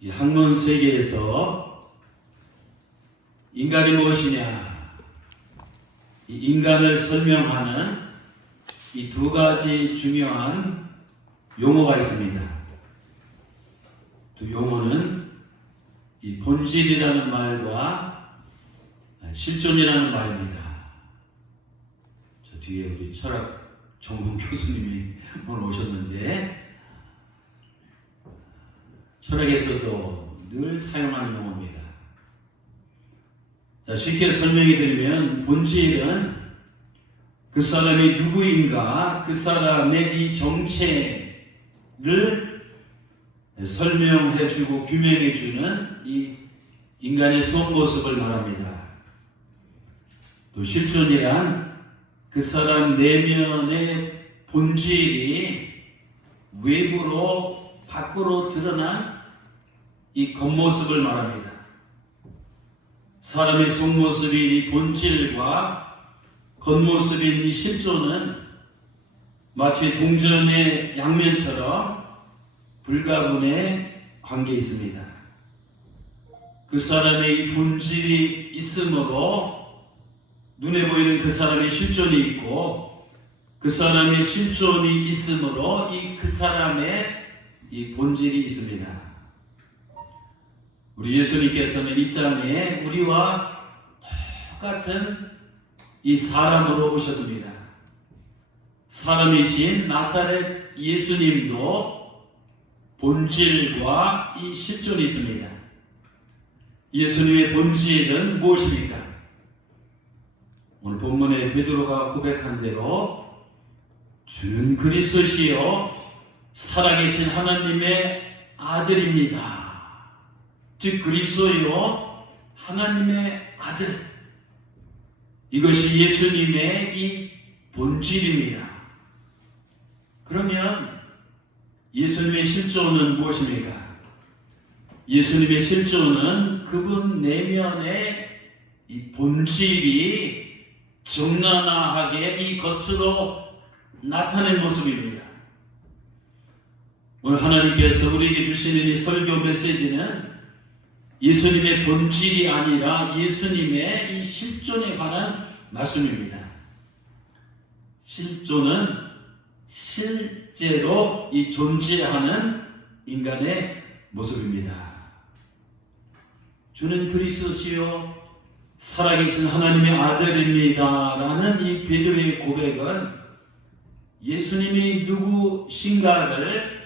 이 학문 세계에서 인간이 무엇이냐, 이 인간을 설명하는 이 두 가지 중요한 용어가 있습니다. 두 용어는 이 본질이라는 말과 실존이라는 말입니다. 저 뒤에 우리 철학 전공 교수님이 오늘 오셨는데, 철학에서도 늘 사용하는 용어입니다. 자, 쉽게 설명해 드리면 본질은 그 사람이 누구인가, 그 사람의 이 정체를 설명해 주고 규명해 주는 이 인간의 속모습을 말합니다. 또 실존이란 그 사람 내면의 본질이 외부로 밖으로 드러난 이 겉모습을 말합니다. 사람의 속모습인 이 본질과 겉모습인 이 실존은 마치 동전의 양면처럼 불가분의 관계에 있습니다. 그 사람의 이 본질이 있으므로 눈에 보이는 그 사람의 실존이 있고, 그 사람의 실존이 있으므로 그 사람의 이 본질이 있습니다. 우리 예수님께서는 이 땅에 우리와 똑같은 이 사람으로 오셨습니다. 사람이신 나사렛 예수님도 본질과 이 실존이 있습니다. 예수님의 본질은 무엇입니까? 오늘 본문에 베드로가 고백한 대로 주는 그리스도시요 살아계신 하나님의 아들입니다. 즉 그리스도요 하나님의 아들, 이것이 예수님의 이 본질입니다. 그러면 예수님의 실존은 무엇입니까? 예수님의 실존은 그분 내면의 이 본질이 적나라하게 이 겉으로 나타낸 모습입니다. 오늘 하나님께서 우리에게 주시는 이 설교 메시지는 예수님의 본질이 아니라 예수님의 이 실존에 관한 말씀입니다. 실존은 실제로 이 존재하는 인간의 모습입니다. 주는 그리스도시요 살아계신 하나님의 아들입니다 라는 이 베드로의 고백은 예수님이 누구신가를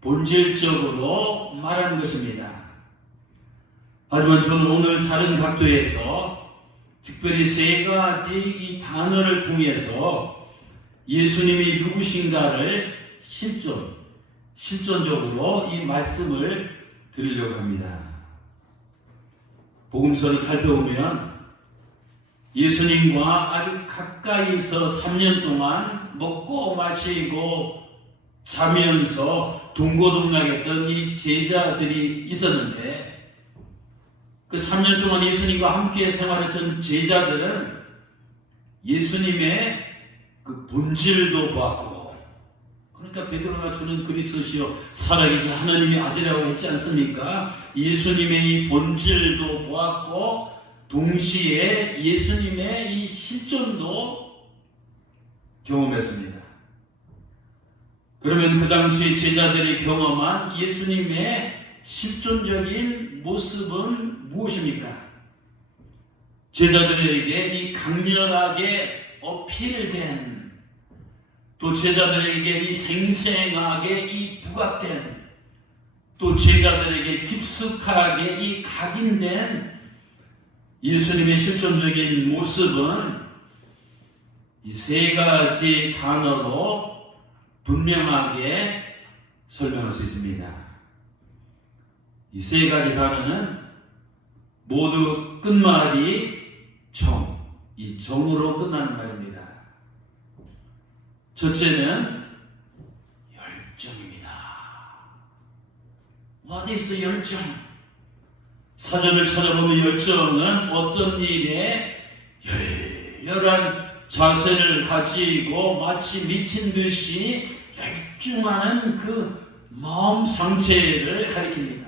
본질적으로 말하는 것입니다. 하지만 저는 오늘 다른 각도에서 특별히 세 가지 이 단어를 통해서 예수님이 누구신가를 실존적으로 이 말씀을 드리려고 합니다. 복음서를 살펴보면 예수님과 아주 가까이서 3년 동안 먹고 마시고 자면서 동고동락했던 이 제자들이 있었는데, 그 3년 동안 예수님과 함께 생활했던 제자들은 예수님의 그 본질도 보았고, 그러니까 베드로가 주는 그리스도시요 살아계신 하나님의 아들이라고 했지 않습니까? 예수님의 이 본질도 보았고 동시에 예수님의 이 실존도 경험했습니다. 그러면 그 당시 제자들이 경험한 예수님의 실존적인 모습은 무엇입니까? 제자들에게 이 강렬하게 어필된, 또 제자들에게 이 생생하게 이 부각된, 또 제자들에게 깊숙하게 이 각인된 예수님의 실존적인 모습은 이 세 가지 단어로 분명하게 설명할 수 있습니다. 이 세 가지 단어는 모두 끝말이 이 정으로 끝나는 말입니다. 첫째는 열정입니다. What is 열정? 사전을 찾아보면 열정은 어떤 일에 열렬한 자세를 가지고 마치 미친 듯이 열중하는 그 마음 상태를 가리킵니다.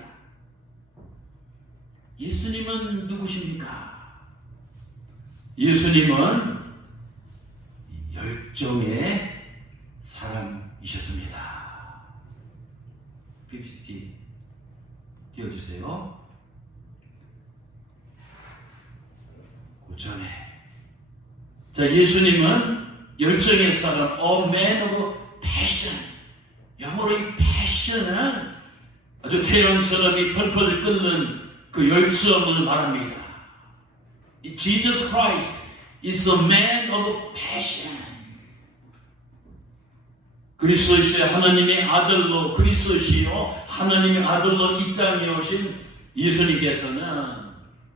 예수님은 누구십니까? 예수님은 열정의 사람이셨습니다. PPT 띄워주세요. 그 전에 자, 예수님은 열정의 사람, a man of passion. 영어로 이 passion은 아주 태양처럼 이 펄펄 끓는 그 열정을 말합니다. Jesus Christ is a man of passion. 그리스도시여 하나님의 아들로, 그리스도시여 하나님의 아들로 이 땅에 오신 예수님께서는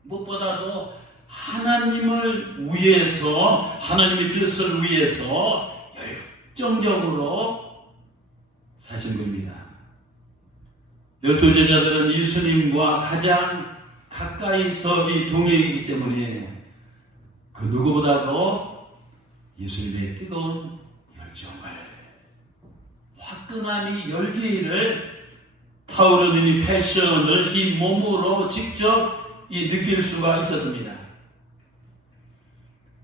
무엇보다도 하나님을 위해서, 하나님의 뜻을 위해서 열정적으로 사신 겁니다. 12제자들은 예수님과 가장 가까이서 이 동행이기 때문에 그 누구보다도 예수님의 뜨거운 열정을, 화끈한 이 열기를, 타오르는 이 패션을 이 몸으로 직접 이 느낄 수가 있었습니다.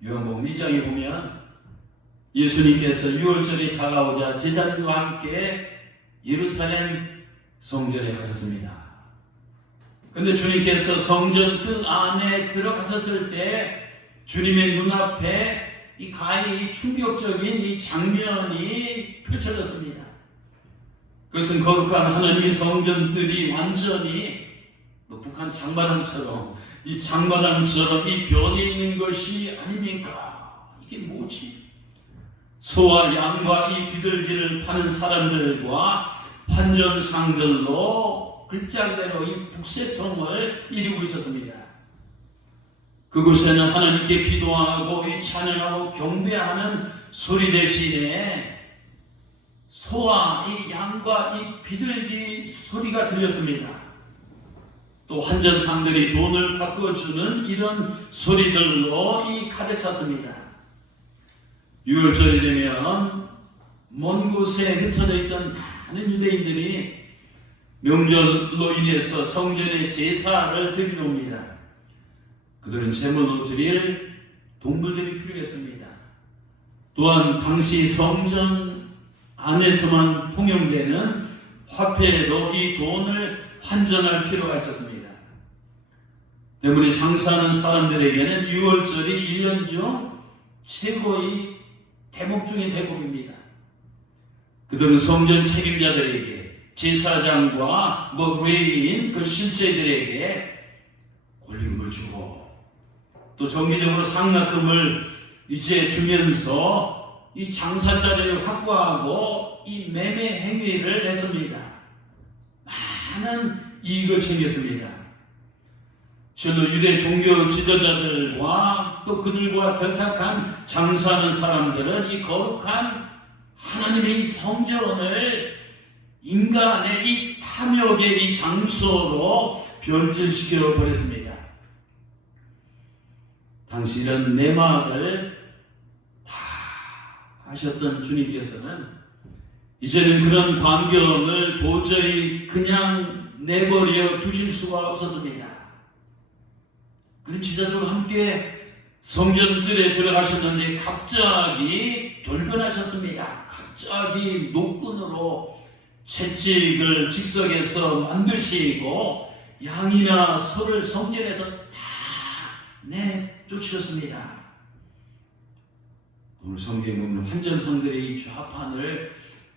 요한복음 2장에 보면 예수님께서 6월절이 다가오자 제자들과 함께 예루살렘 성전에 가셨습니다. 근데 주님께서 성전 뜰 안에 들어가셨을 때 주님의 눈앞에 이 가히 충격적인 이 장면이 펼쳐졌습니다. 그것은 거룩한 하나님의 성전들이 완전히 북한 장마당처럼 이 장마당처럼 이 변해 있는 것이 아닙니까? 이게 뭐지? 소와 양과 이 비둘기를 파는 사람들과 환전상들로 글자대로 이 북새통을 이루고 있었습니다. 그곳에는 하나님께 기도하고 이 찬양하고 경배하는 소리 대신에 소와 이 양과 이 비둘기 소리가 들렸습니다. 또 환전상들이 돈을 바꿔주는 이런 소리들로 이 가득 찼습니다. 6월절이 되면 먼 곳에 흩어져 있던 많은 유대인들이 명절로 인해서 성전에 제사를 드리러 옵니다. 그들은 제물로 드릴 동물들이 필요했습니다. 또한 당시 성전 안에서만 통용되는 화폐로 이 돈을 환전할 필요가 있었습니다. 때문에 장사하는 사람들에게는 6월절이 1년 중 최고의 대목 중의 대목입니다. 그들은 성전 책임자들에게, 제사장과 레위인 그 신세들에게 권리금을 주고 또 정기적으로 상납금을 이제 주면서 이 장사 자리를 확보하고 이 매매 행위를 했습니다. 많은 이익을 챙겼습니다. 실로 유대 종교 지도자들과 또 그들과 결탁한 장사하는 사람들은 이 거룩한 하나님의 이 성전을 인간의 이 탐욕의 이 장소로 변질시켜 버렸습니다. 당시 이런 내막을 다 하셨던 주님께서는 이제는 그런 광경을 도저히 그냥 내버려 두실 수가 없었습니다. 그런 지자들과 함께 성전들에 들어가셨는데 갑자기 돌변하셨습니다. 갑자기 노끈으로 채찍을 즉석에서 만드시고 양이나 소를 성전에서 다 내쫓으셨습니다. 오늘 성경에 보면 환전상들의 이 좌판을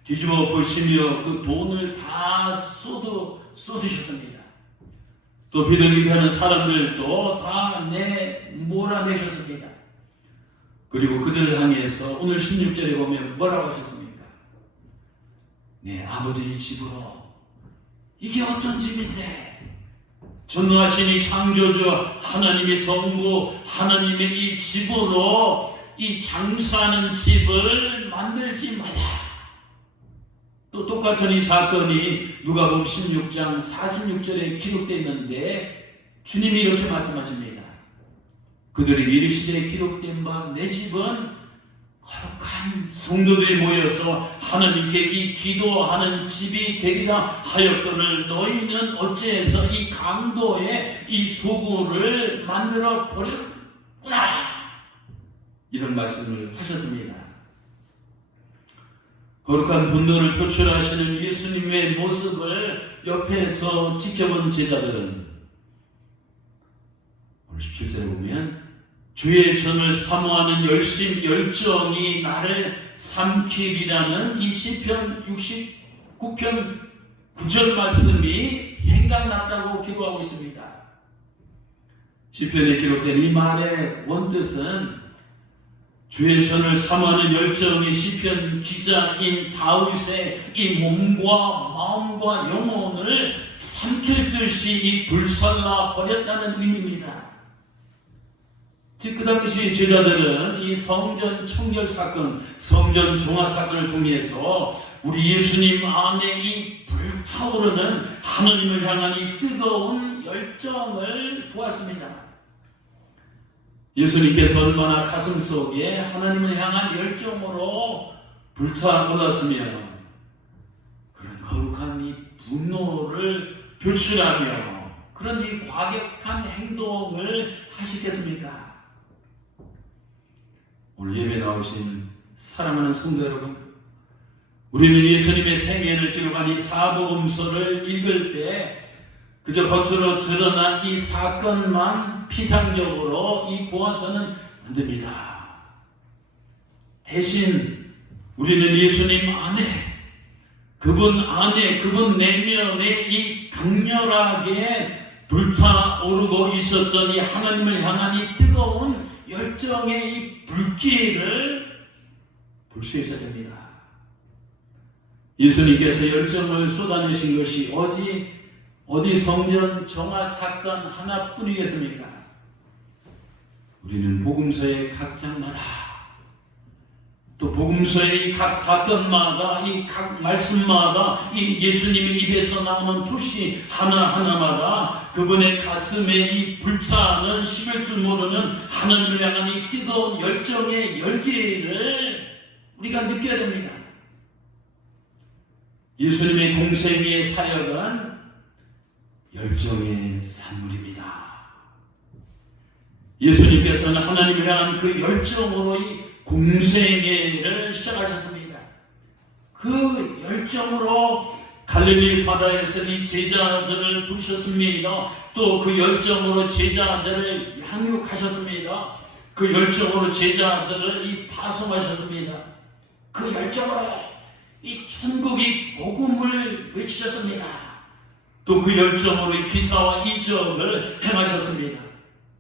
뒤집어 보시며 그 돈을 다 쏟으셨습니다. 또 비둘기 하는 사람들도 다 몰아내셨습니다. 그리고 그들을 향해서 오늘 16절에 보면 뭐라고 하셨습니까? 내 아버지 집으로, 이게 어떤 집인데? 전능하신 이 창조주 하나님의 성부 하나님의 이 집으로 이 장사하는 집을 만들지 말라. 또 똑같은 이 사건이 누가복음 16장 46절에 기록되어 있는데 주님이 이렇게 말씀하십니다. 그들이 이르시되 기록된 바 내 집은 거룩한 성도들이 모여서 하나님께 이 기도하는 집이 되리라 하였거늘 너희는 어찌해서 이 강도의 이 소굴을 만들어 버렸구나. 이런 말씀을 하셨습니다. 거룩한 분노를 표출하시는 예수님의 모습을 옆에서 지켜본 제자들은 오늘 17절에 보면 주의 전을 사모하는 열심 열정이 나를 삼키리라는 이 시편 69편 9절 말씀이 생각났다고 기도하고 있습니다. 시편에 기록된 이 말의 원뜻은 주의 전을 사모하는 열정이 시편 기자인 다윗의 이 몸과 마음과 영혼을 삼킬 듯이 이 불살라 버렸다는 의미입니다. 그 당시 제자들은 이 성전 청결 사건, 성전 종화 사건을 통해서 우리 예수님 안에 이 불타오르는 하나님을 향한 이 뜨거운 열정을 보았습니다. 예수님께서 얼마나 가슴 속에 하나님을 향한 열정으로 불타올랐으며 그런 거룩한 이 분노를 표출하며 그런 이 과격한 행동을 하시겠습니까? 오늘 예배 나오신 사랑하는 성도 여러분, 우리는 예수님의 생애를 기록한 이 사복음서를 읽을 때 그저 겉으로 드러난 이 사건만 피상적으로 보아서는 안 됩니다. 대신 우리는 예수님 안에, 그분 내면에 이 강렬하게 불타오르고 있었던 이 하나님을 향한 이 뜨거운 열정의 이 불길을 볼 수 있어야 됩니다. 예수님께서 열정을 쏟아내신 것이 어디 성전 정화 사건 하나뿐이겠습니까? 우리는 복음서의 각 장마다 또 복음서의 각 사건마다 이 각 말씀마다 이 예수님의 입에서 나오는 토시 하나하나마다 그분의 가슴에 이 불타는 식을 줄 모르는 하나님을 향한 이 뜨거운 열정의 열기를 우리가 느껴야 됩니다. 예수님의 공생의 사역은 열정의 산물입니다. 예수님께서는 하나님을 향한 그 열정으로 이 공생애를 시작하셨습니다. 그 열정으로 갈릴리 바다에서 이 제자들을 부르셨습니다. 또 그 열정으로 제자들을 양육하셨습니다. 그 열정으로 제자들을 이 파송하셨습니다. 그 열정으로 이 천국의 복음을 외치셨습니다. 또 그 열정으로 이 기사와 이적을 행하셨습니다.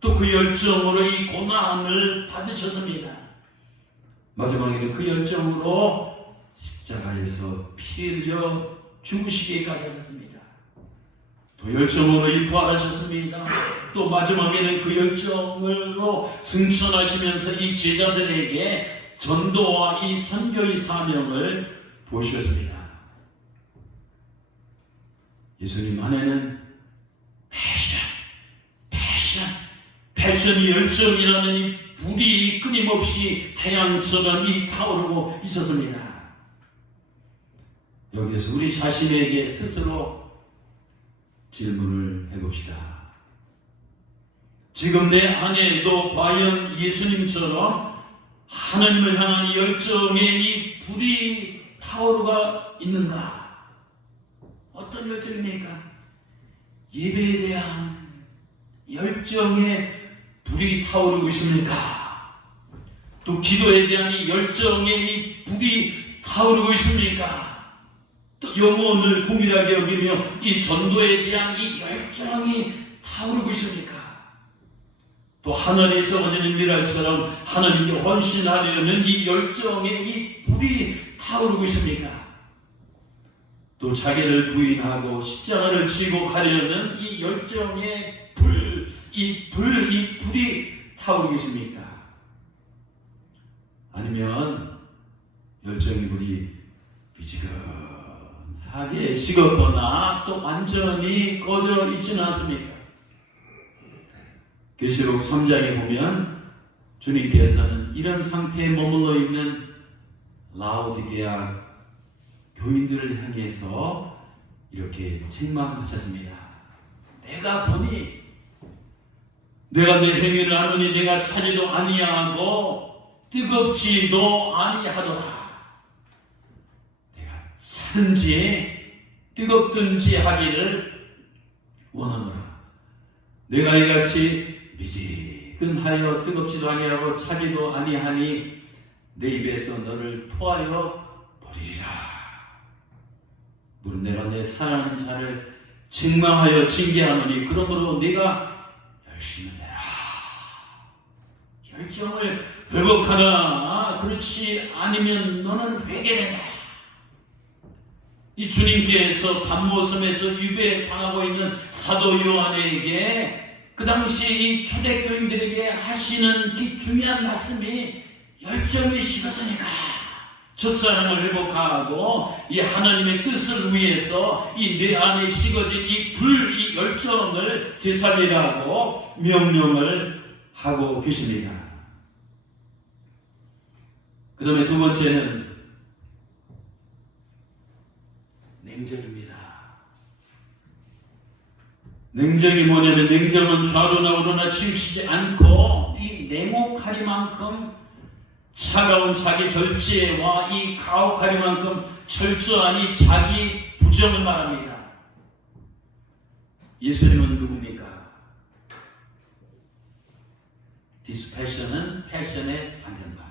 또 그 열정으로 이 고난을 받으셨습니다. 마지막에는 그 열정으로 십자가에서 피 흘려 죽으시기까지 하셨습니다. 또 열정으로 이 부활하셨습니다. 또 마지막에는 그 열정으로 승천하시면서 이 제자들에게 전도와 이 선교의 사명을 보셨습니다. 예수님 안에는 패션이 열정이라는 이 불이 끊임없이 태양처럼 타오르고 있었습니다. 여기에서 우리 자신에게 스스로 질문을 해봅시다. 지금 내 안에도 과연 예수님처럼 하나님을 향한 이 열정의 이 불이 타오르가 있는가? 어떤 열정입니까? 예배에 대한 열정의 불이 타오르고 있습니까? 또 기도에 대한 이 열정의 이 불이 타오르고 있습니까? 또 영혼을 동일하게 여기며 이 전도에 대한 이 열정이 타오르고 있습니까? 또 하늘에 썩어지는 미랄처럼 하나님께 헌신하려는 이 열정의 이 불이 타오르고 있습니까? 또 자기를 부인하고 십자가를 지고 가려는 이 열정의 이 불이 타오르고 있습니까? 아니면 열정의 불이 미지근하게 식었거나 또 완전히 꺼져 있지는 않습니까? 계시록 3장에 보면 주님께서는 이런 상태에 머물러 있는 라오디게아 교인들을 향해서 이렇게 책망하셨습니다. 내가 보니 내가 내 행위를 하느니 내가 차지도 아니하고 뜨겁지도 아니하더라. 내가 차든지 뜨겁든지 하기를 원하노라. 내가 이같이 미지근하여 뜨겁지도 아니하고 차지도 아니하니 내 입에서 너를 토하여 버리리라. 물론 내가 내 사랑하는 자를 책망하여 징계하노니 그러므로 네가 열심히 내라. 열정을 회복하라. 그렇지 않으면 너는 회개된다. 이 주님께서 밤모섬에서 유배당하고 있는 사도 요한에게 그 당시 이 초대교인들에게 하시는 그 중요한 말씀이 열정이 식었으니까 첫사랑을 회복하고 이 하나님의 뜻을 위해서 이 내 안에 식어진 이 열정을 되살리라고 명령을 하고 계십니다. 그 다음에 두 번째는 냉정입니다. 냉정이 뭐냐면 냉정은 좌로나 우로나 치우치지 않고 이 냉혹하리만큼 차가운 자기 절제와 이 가혹하리만큼 철저한 이 자기 부정을 말합니다. 예수님은 누굽니까? 디스패션은 패션의 반대말.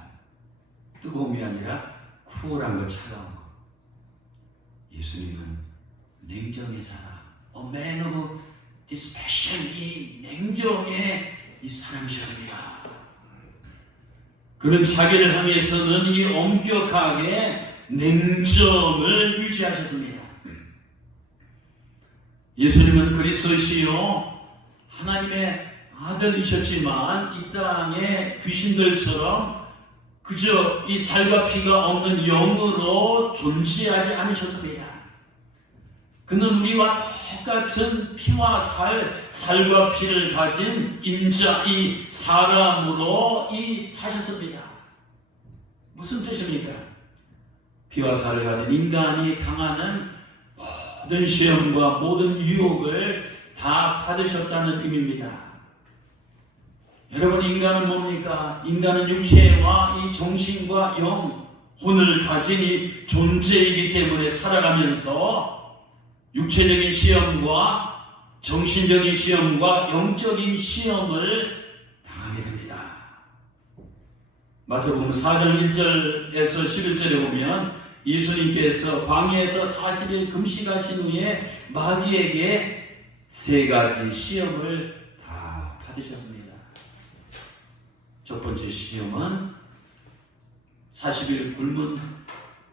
뜨거움이 아니라 쿨한 거, 차가운 거. 예수님은 냉정의 사람, A man of dispassion, 이 냉정의 이 사람이셨습니다. 그는 자기를 향해서는 이 엄격하게 냉정을 유지하셨습니다. 예수님은 그리스도시요 하나님의 아들이셨지만 이 땅의 귀신들처럼 그저 이 살과 피가 없는 영으로 존재하지 않으셨습니다. 그는 우리와 똑같은 피와 살과 피를 가진 인자, 이 사람으로 사셨습니다. 무슨 뜻입니까? 피와 살을 가진 인간이 당하는 모든 시험과 모든 유혹을 다 받으셨다는 의미입니다. 여러분, 인간은 뭡니까? 인간은 육체와 이 정신과 영혼을 가진 이 존재이기 때문에 살아가면서 육체적인 시험과 정신적인 시험과 영적인 시험을 당하게 됩니다. 마태복음 4장 1절에서 11절에 보면 예수님께서 광야에서 40일 금식하신 후에 마귀에게 3가지 시험을 다 받으셨습니다. 첫 번째 시험은 40일 굶은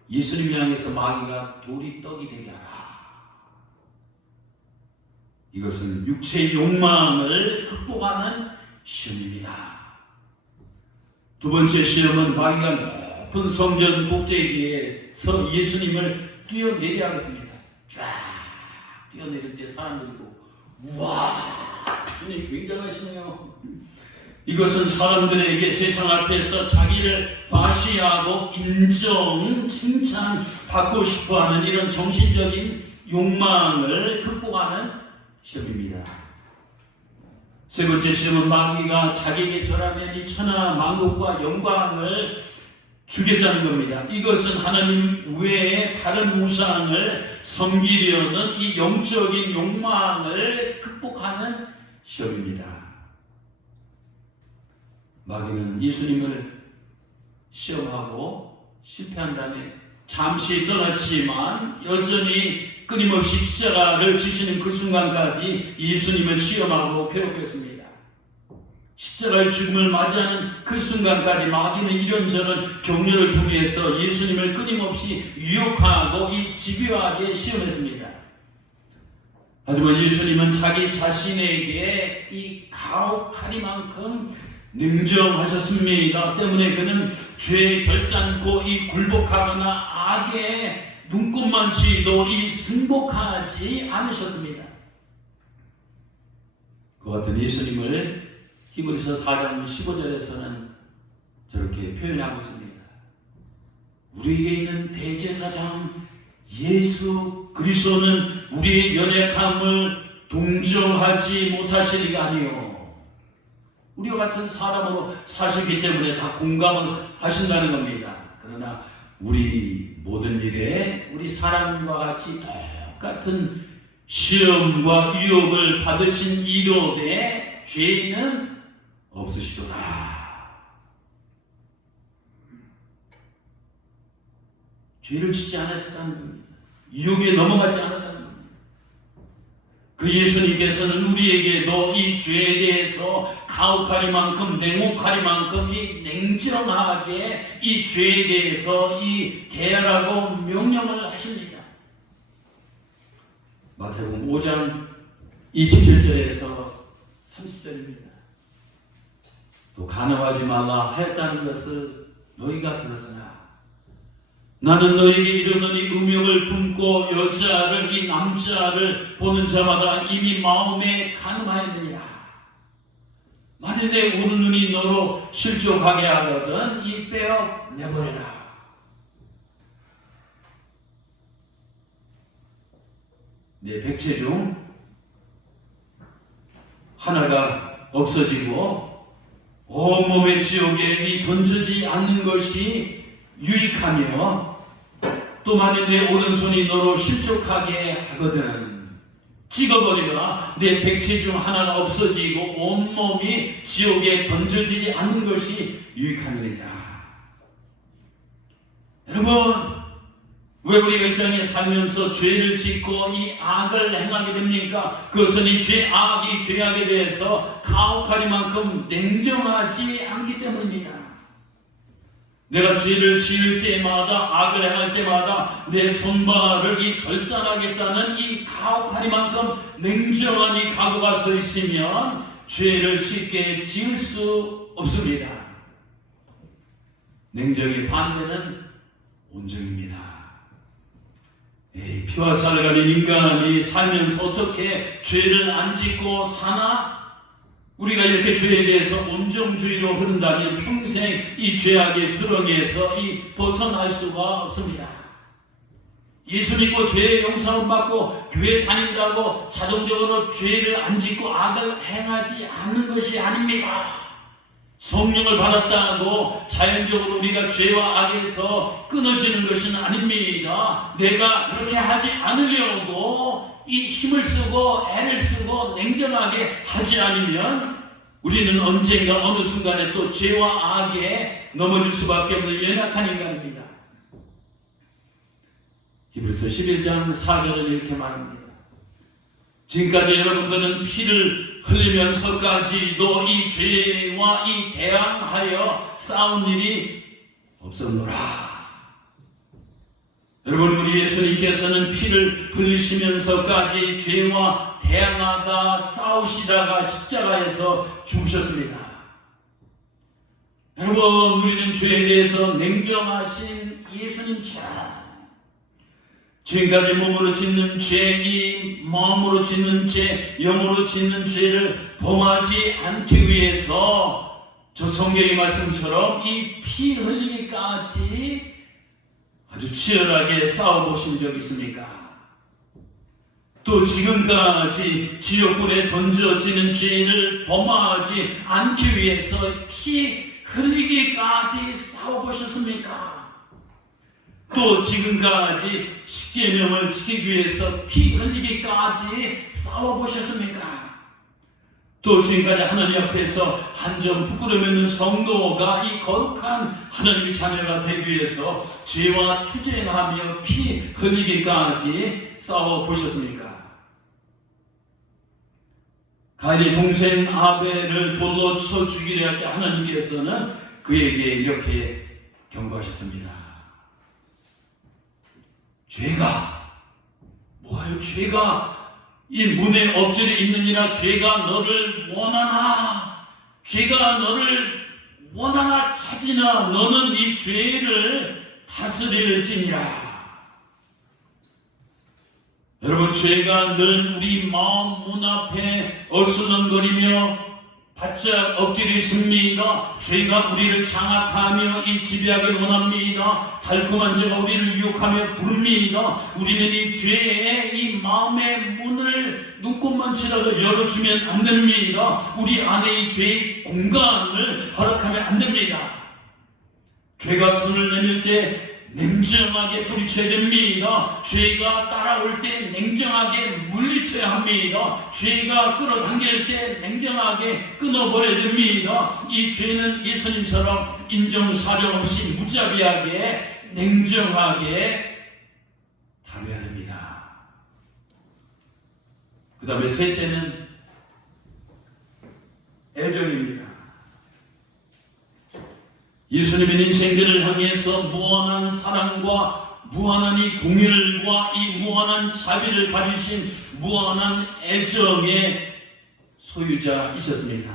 예수님을 향해서 마귀가 돌이 떡이 되게 하라. 이것은 육체의 욕망을 극복하는 시험입니다. 두 번째 시험은 마귀가 높은 성전 꼭대기에서 예수님을 뛰어내리게 하겠습니다. 쫙 뛰어내릴 때 사람들이 보고 우와, 주님 굉장하시네요. 이것은 사람들에게 세상 앞에서 자기를 과시하고 인정, 칭찬 받고 싶어하는 이런 정신적인 욕망을 극복하는 시험입니다. 세 번째 시험은 마귀가 자기에게 절하면 이 천하 만국과 영광을 주겠다는 겁니다. 이것은 하나님 외에 다른 우상을 섬기려는 이 영적인 욕망을 극복하는 시험입니다. 마귀는 예수님을 시험하고 실패한 다음에 잠시 떠났지만 여전히 끊임없이 십자가를 지시는 그 순간까지 예수님을 시험하고 괴롭혔습니다. 십자가의 죽음을 맞이하는 그 순간까지 마귀는 이런저런 격려를 통해서 예수님을 끊임없이 유혹하고 이 집요하게 시험했습니다. 하지만 예수님은 자기 자신에게 이 가혹하리만큼 냉정하셨습니다. 때문에 그는 죄 결단코 이 굴복하거나 악에 눈꼽만치도 이 승복하지 않으셨습니다. 그 같은 예수님을 히브리서 4장 15절에서는 저렇게 표현하고 있습니다. 우리에게 있는 대제사장 예수 그리스도는 우리의 연약함을 동정하지 못하실 리가 아니요. 우리와 같은 사람으로 사시기 때문에 다 공감을 하신다는 겁니다. 그러나 우리 모든 일에 우리 사람과 같이 똑같은 시험과 유혹을 받으신 이로되 죄인은 없으시도다. 죄를 짓지 않았다는 겁니다. 유혹에 넘어가지 않았다는 겁니다. 그 예수님께서는 우리에게도 이 죄에 대해서 가혹하리만큼 냉혹하리만큼 이 냉정하게 이 죄에 대해서 이 대하라고 명령을 하십니다. 마태복음 5장 27절에서 30절입니다. 또 간음하지 말라 하였다는 것을 너희가 들었으나 나는 너희에게 이르노니 음욕을 품고 여자를 이 남자를 보는 자마다 이미 마음에 간음하였느니라. 만일 내 오른 눈이 너로 실족하게 하거든 이 빼어 내버려라. 내 백체 중 하나가 없어지고 온몸의 지옥에 이 던지지 않는 것이 유익하며 또 만일 내 오른손이 너로 실족하게 하거든 찍어버리라. 내 백체 중 하나가 없어지고 온몸이 지옥에 던져지지 않는 것이 유익하느니라. 여러분, 왜 우리가 이 땅에 살면서 죄를 짓고 이 악을 행하게 됩니까? 그것은 이 악이 죄악에 대해서 가혹하리만큼 냉정하지 않기 때문입니다. 내가 죄를 지을 때마다 악을 행할 때마다 내 손발을 이 절단하겠다는 이 가혹하리만큼 냉정한 이 각오가 서 있으면 죄를 쉽게 지을 수 없습니다. 냉정의 반대는 온정입니다. 피와 살 가진 인간이 살면서 어떻게 죄를 안 짓고 사나? 우리가 이렇게 죄에 대해서 온정주의로 흐른다면 평생 이 죄악의 수렁에서 벗어날 수가 없습니다. 예수 믿고 죄의 용서를 받고 교회 다닌다고 자동적으로 죄를 안 짓고 악을 행하지 않는 것이 아닙니다. 성령을 받았다고 자연적으로 우리가 죄와 악에서 끊어지는 것은 아닙니다. 내가 그렇게 하지 않으려고 이 힘을 쓰고 애를 쓰고 냉정하게 하지 않으면 우리는 언젠가 어느 순간에 또 죄와 악에 넘어질 수밖에 없는 연약한 인간입니다. 히브리서 11장 4절은 이렇게 말합니다. 지금까지 여러분들은 피를 흘리면서까지도 이 죄와 이 대항하여 싸운 일이 없었노라. 여러분, 우리 예수님께서는 피를 흘리시면서까지 죄와 대항하다 싸우시다가 십자가에서 죽으셨습니다. 여러분, 우리는 죄에 대해서 냉정하신 예수님처럼 지금까지 몸으로 짓는 죄, 이 마음으로 짓는 죄, 영으로 짓는 죄를 범하지 않기 위해서 저 성경의 말씀처럼 이 피 흘리기까지 아주 치열하게 싸워보신 적 있습니까? 또 지금까지 지옥불에 던져지는 죄를 범하지 않기 위해서 피 흘리기까지 싸워보셨습니까? 또 지금까지 십계명을 지키기 위해서 피 흘리기까지 싸워보셨습니까? 또 지금까지 하나님 앞에서 한 점 부끄러움 없는 성도가 이 거룩한 하나님의 자녀가 되기 위해서 죄와 투쟁하며 피 흘리기까지 싸워보셨습니까? 가인의 동생 아벨을 돌로 쳐 죽이려 할 때 하나님께서는 그에게 이렇게 경고하셨습니다. 죄가 뭐예요? 죄가 이 문에 엎드려 있느니라. 죄가 너를 원하나, 죄가 너를 원하나 찾으나 너는 이 죄를 다스릴지니라. 여러분, 죄가 늘 우리 마음 문 앞에 어슬렁거리며 바짝 엎드려 있습니다. 죄가 우리를 장악하며 이 지배하길 원합니다. 달콤한 죄가 우리를 유혹하며 부릅니다. 우리는 이 죄의 이 마음의 문을 눈곱만 치라도 열어주면 안 됩니다. 우리 안에 이 죄의 공간을 허락하면 안 됩니다. 죄가 손을 내밀 때 냉정하게 뿌리쳐야 됩니다. 죄가 따라올 때 냉정하게 물리쳐야 합니다. 죄가 끌어당길 때 냉정하게 끊어버려야 됩니다. 이 죄는 예수님처럼 인정사정 없이 무자비하게 냉정하게 다뤄야 됩니다. 그 다음에 셋째는 애정입니다. 예수님은 인생들을 향해서 무한한 사랑과 무한한 이 공일과 이 무한한 자비를 가지신 무한한 애정의 소유자이셨습니다.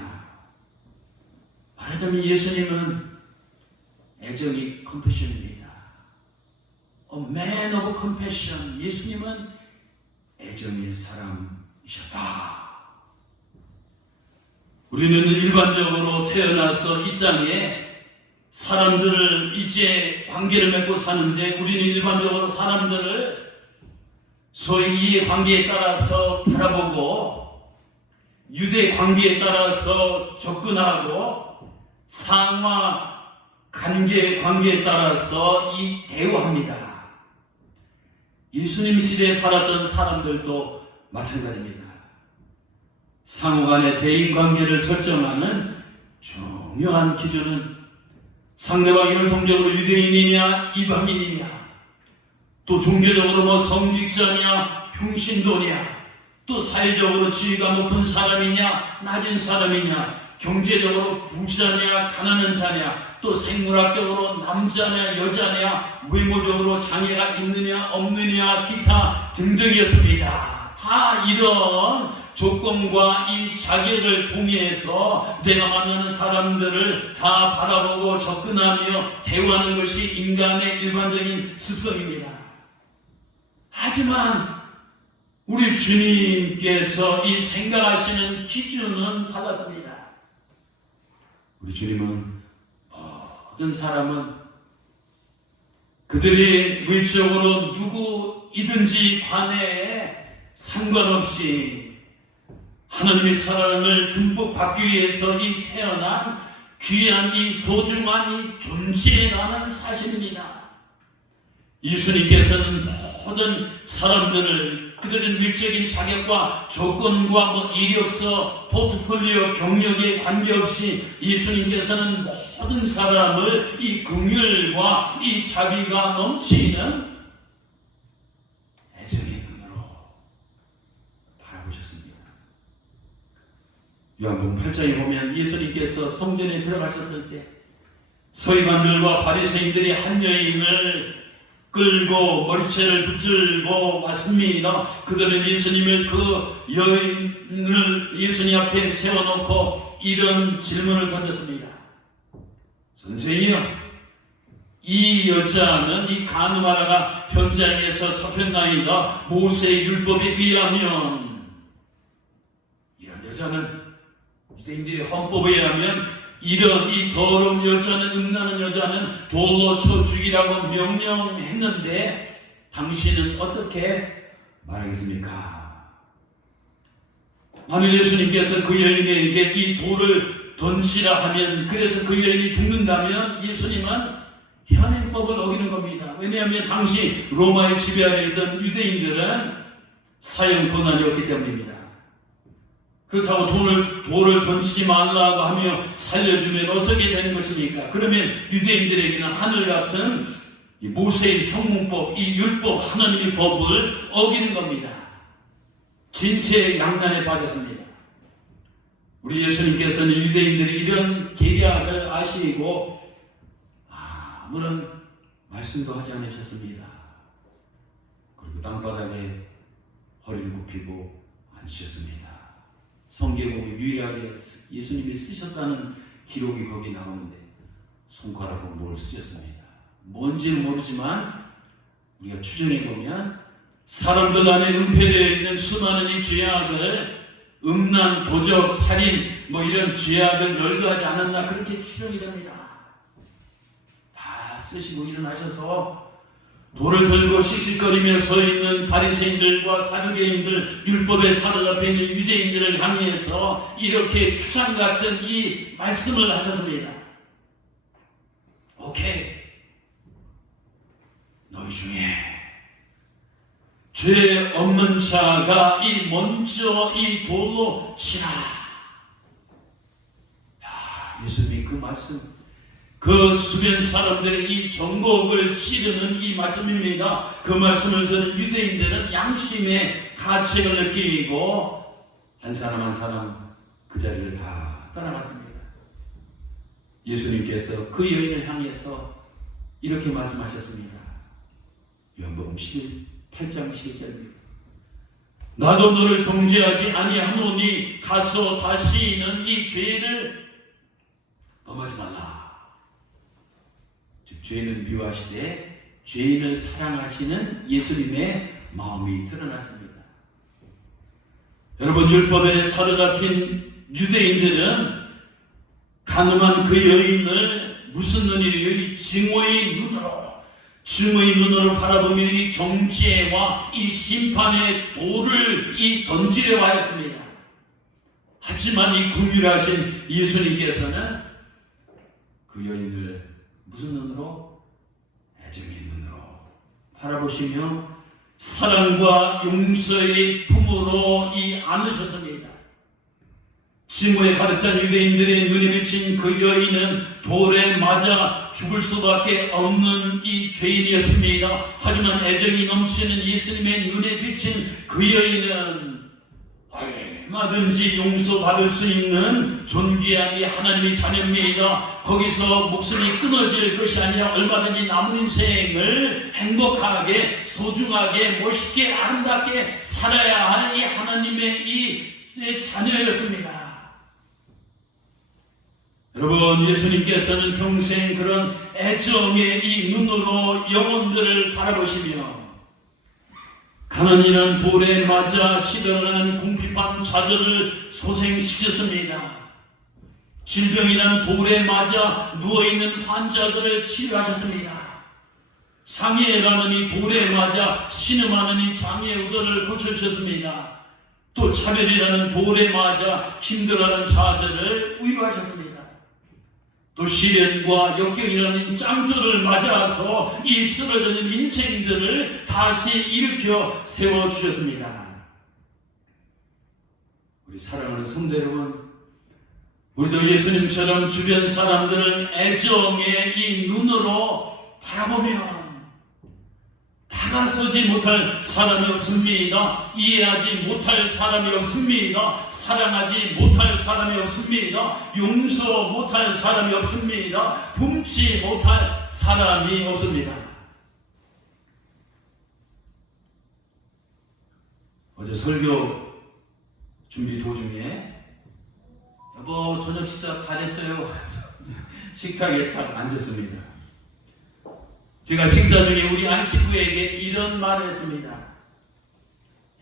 말하자면 예수님은 애정이 컴패션입니다. A man of compassion. 예수님은 애정의 사람이셨다. 우리는 일반적으로 태어나서 이 땅에 사람들을 이제 관계를 맺고 사는데 우리는 일반적으로 사람들을 소위 이해관계에 따라서 바라보고 유대관계에 따라서 접근하고 상하관계에 따라서 이 대화합니다. 예수님 시대에 살았던 사람들도 마찬가지입니다. 상호간의 대인관계를 설정하는 중요한 기준은 상대방이 혈통적으로 유대인이냐 이방인이냐, 또 종교적으로 성직자냐 평신도냐, 또 사회적으로 지위가 높은 사람이냐 낮은 사람이냐, 경제적으로 부자냐 가난한 자냐, 또 생물학적으로 남자냐 여자냐, 외모적으로 장애가 있느냐 없느냐 기타 등등이었습니다. 다 이런 조건과 이 자격을 통해서 내가 만나는 사람들을 다 바라보고 접근하며 대화하는 것이 인간의 일반적인 습성입니다. 하지만 우리 주님께서 이 생각하시는 기준은 달랐습니다. 우리 주님은 모든 사람은 그들이 외적으로 누구이든지 관해 상관없이 하나님의 사랑을 듬뿍 받기 위해서 이 태어난 귀한 이 소중한 이 존재라는 사실입니다. 예수님께서는 모든 사람들을 그들의 일적인 자격과 조건과 이력서, 포트폴리오, 경력에 관계없이 예수님께서는 모든 사람을 이 긍휼과 이 자비가 넘치는 애정의 눈으로 바라보셨습니다. 요한복음 8장에 보면 예수님께서 성전에 들어가셨을 때 서기관들과 바리새인들이 한 여인을 끌고 머리채를 붙들고 왔습니다. 그들은 예수님을 그 여인을 예수님 앞에 세워놓고 이런 질문을 던졌습니다. 선생이여, 이 여자는 이 가늠하다가 현장에서 잡혔나이다. 모세의 율법에 의하면 이런 여자는, 유대인들의 헌법에 의하면 이런 이 더러운 여자는, 음란한 여자는 돌로 쳐 죽이라고 명령했는데 당신은 어떻게 말하겠습니까? 만일 예수님께서 그 여인에게 이 돌을 던지라 하면, 그래서 그 여인이 죽는다면 예수님은 현행법을 어기는 겁니다. 왜냐하면 당시 로마의 지배 아래 있던 유대인들은 사형 권한이 없기 때문입니다. 그렇다고 돌을 던지지 말라고 하며 살려주면 어떻게 되는 것입니까? 그러면 유대인들에게는 하늘같은 이 모세의 성문법, 이 율법, 하나님의 법을 어기는 겁니다. 진짜 양난에 빠졌습니다. 우리 예수님께서는 유대인들이 이런 계략을 아시고 아무런 말씀도 하지 않으셨습니다. 그리고 땅바닥에 허리를 굽히고 앉으셨습니다. 성경에 보면 유일하게 예수님이 쓰셨다는 기록이 거기 나오는데 손가락으로 뭘 쓰셨습니다. 뭔지는 모르지만 우리가 추정해 보면 사람들 안에 은폐되어 있는 수많은 이 죄악을 음란, 도적, 살인 뭐 이런 죄악을 열거하지 않았나 그렇게 추정이 됩니다. 다 쓰시고 일어나셔서 돌을 들고 씩씩거리며 서 있는 바리새인들과 사두개인들, 율법의 사를 앞에 있는 유대인들을 향해서 이렇게 추상 같은 이 말씀을 하셨습니다. 오케이, 너희 중에 죄 없는 자가 이 먼저 이 돌로 치라. 예수님이 그 말씀, 그 수련 사람들의 이 정곡을 치르는 이 말씀입니다. 그 말씀을 저는 유대인들은 양심의 가책을 느끼고 한 사람 한 사람 그 자리를 다 떠나갔습니다. 예수님께서 그 여인을 향해서 이렇게 말씀하셨습니다. 요한복음 8장 11절입니다. 나도 너를 정죄하지 아니하노니 가서 다시는 이 죄를 범하지 말라. 즉 죄인을 미워하시되 죄인을 사랑하시는 예수님의 마음이 드러났습니다. 여러분, 율법의 사를 잡힌 유대인들은 가늠한 그 여인을 무슨 눈이래요? 이 증오의 눈으로 바라보며 이 정죄와 이 심판의 돌을 던지려 하였습니다. 하지만 이 긍휼하신 예수님께서는 그 여인을 무슨 눈으로? 애정의 눈으로 바라보시며 사랑과 용서의 품으로 안으셨습니다. 증오에 가득 찬 유대인들의 눈에 비친 그 여인은 돌에 맞아 죽을 수밖에 없는 이 죄인이었습니다. 하지만 애정이 넘치는 예수님의 눈에 비친 그 여인은 얼마든지 용서받을 수 있는 존귀한 이 하나님의 자녀입니다. 거기서 목숨이 끊어질 것이 아니라 얼마든지 남은 인생을 행복하게, 소중하게, 멋있게, 아름답게 살아야 할 이 하나님의 이 자녀였습니다. 여러분, 예수님께서는 평생 그런 애정의 이 눈으로 영혼들을 바라보시며 가난이란 돌에 맞아 시들어가는 궁핍한 자들을 소생시켰습니다. 질병이란 돌에 맞아 누워있는 환자들을 치료하셨습니다. 장애라는 이 돌에 맞아 신음하는 이 장애우들을 고쳐주셨습니다. 또 차별이라는 돌에 맞아 힘들어하는 자들을 위로하셨습니다. 또 시련과 역경이라는 짱돌을 맞아서 이 쓰러지는 인생들을 다시 일으켜 세워주셨습니다. 우리 사랑하는 성도 여러분, 우리도 예수님처럼 주변 사람들을 애정의 이 눈으로 바라보면 다가서지 못할 사람이 없습니다. 이해하지 못할 사람이 없습니다. 사랑하지 못할 사람이 없습니다. 용서 못할 사람이 없습니다. 품지 못할 사람이 없습니다. 어제 설교 준비 도중에 여보 저녁 식사 다 됐어요. 식탁에 딱 앉았습니다. 제가 식사 중에 우리 안 식구에게 이런 말을 했습니다.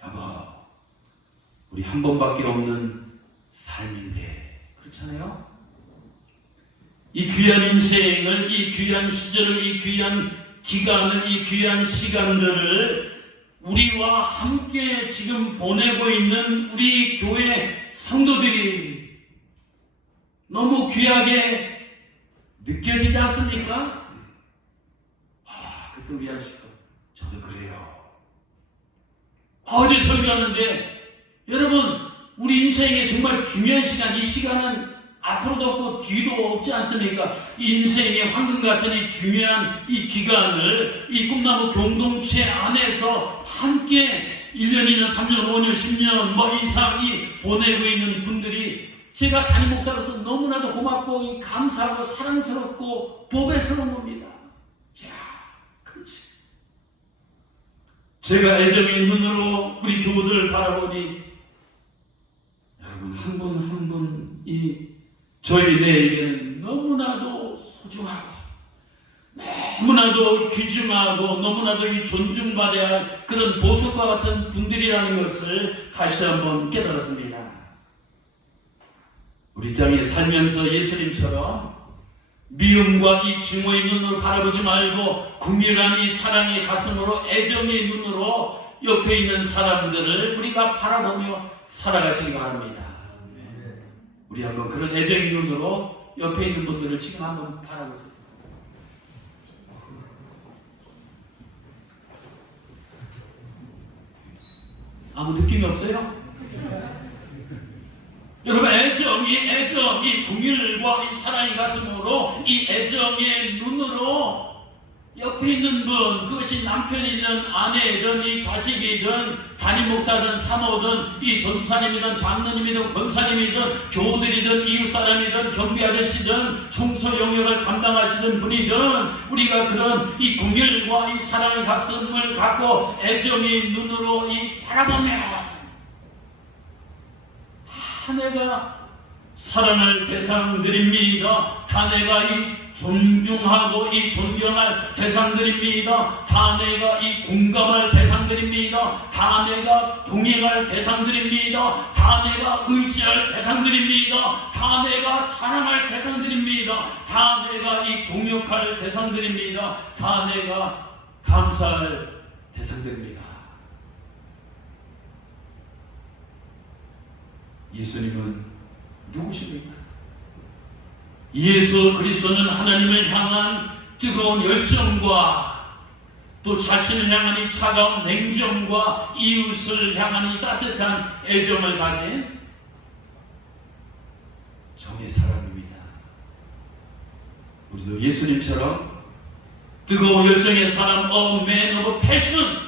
여보, 우리 한 번밖에 없는 삶인데 그렇잖아요? 이 귀한 인생을, 이 귀한 시절을, 이 귀한 기간을, 이 귀한 시간들을 우리와 함께 지금 보내고 있는 우리 교회 성도들이 너무 귀하게 느껴지지 않습니까? 그걸 위하시고 저도 그래요. 어제 설교하는데 여러분, 우리 인생에 정말 중요한 시간, 이 시간은 앞으로도 없고 뒤도 없지 않습니까? 인생의 황금 같은 이 중요한 이 기간을 이 꿈나무 공동체 안에서 함께 1년이나 3년, 5년, 10년 뭐 이상이 보내고 있는 분들이 제가 담임 목사로서 너무나도 고맙고 감사하고 사랑스럽고 복스러운 겁니다. 제가 애정의 눈으로 우리 교우들을 바라보니 여러분 한 분 한 분이 저희 내에게는 너무나도 소중하고 너무나도 귀중하고 너무나도 이 존중받아야 할 그런 보석과 같은 분들이라는 것을 다시 한번 깨달았습니다. 우리 땅에 살면서 예수님처럼 미움과 이 증오의 눈으로 바라보지 말고 긍휼한 이 사랑의 가슴으로 애정의 눈으로 옆에 있는 사람들을 우리가 바라보며 살아가시기 바랍니다. 우리 한번 그런 애정의 눈으로 옆에 있는 분들을 지금 한번 바라보세요. 아무 느낌이 없어요? 여러분, 애정이 긍휼과 이 사랑의 가슴으로 이 애정의 눈으로 옆에 있는 분, 그것이 남편이든 아내이든 이 자식이든 담임 목사든 사모든 이 전사님이든 장로님이든 권사님이든 교우들이든 이웃사람이든 경비 아저씨든 청소 영역을 담당하시는 분이든 우리가 그런 이 긍휼과 이 사랑의 가슴을 갖고 애정의 눈으로 이 바라보며 내가 사랑할 대상들입니다. 다 내가 이 존중하고 이 존경할 대상들입니다. 다 내가 이 공감할 대상들입니다. 다 내가 동행할 대상들입니다. 다 내가 의지할 대상들입니다. 다 내가 자랑할 대상들입니다. 다 내가 이 동역할 대상들입니다. 다 내가 감사할 대상들입니다. 예수님은 누구십니까? 예수 그리스도는 하나님을 향한 뜨거운 열정과 또 자신을 향한 이 차가운 냉정과 이웃을 향한 이 따뜻한 애정을 가진 정의 사람입니다. 우리도 예수님처럼 뜨거운 열정의 사람, a man of passion,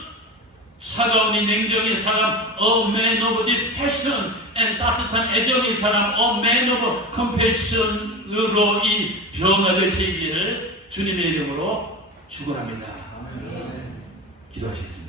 차가운 이 냉정의 사람, a man of this passion, 따뜻한 애정의 사람, a man of compassion으로 이 변화되시기를 주님의 이름으로 축원합니다. 기도하시겠습니다.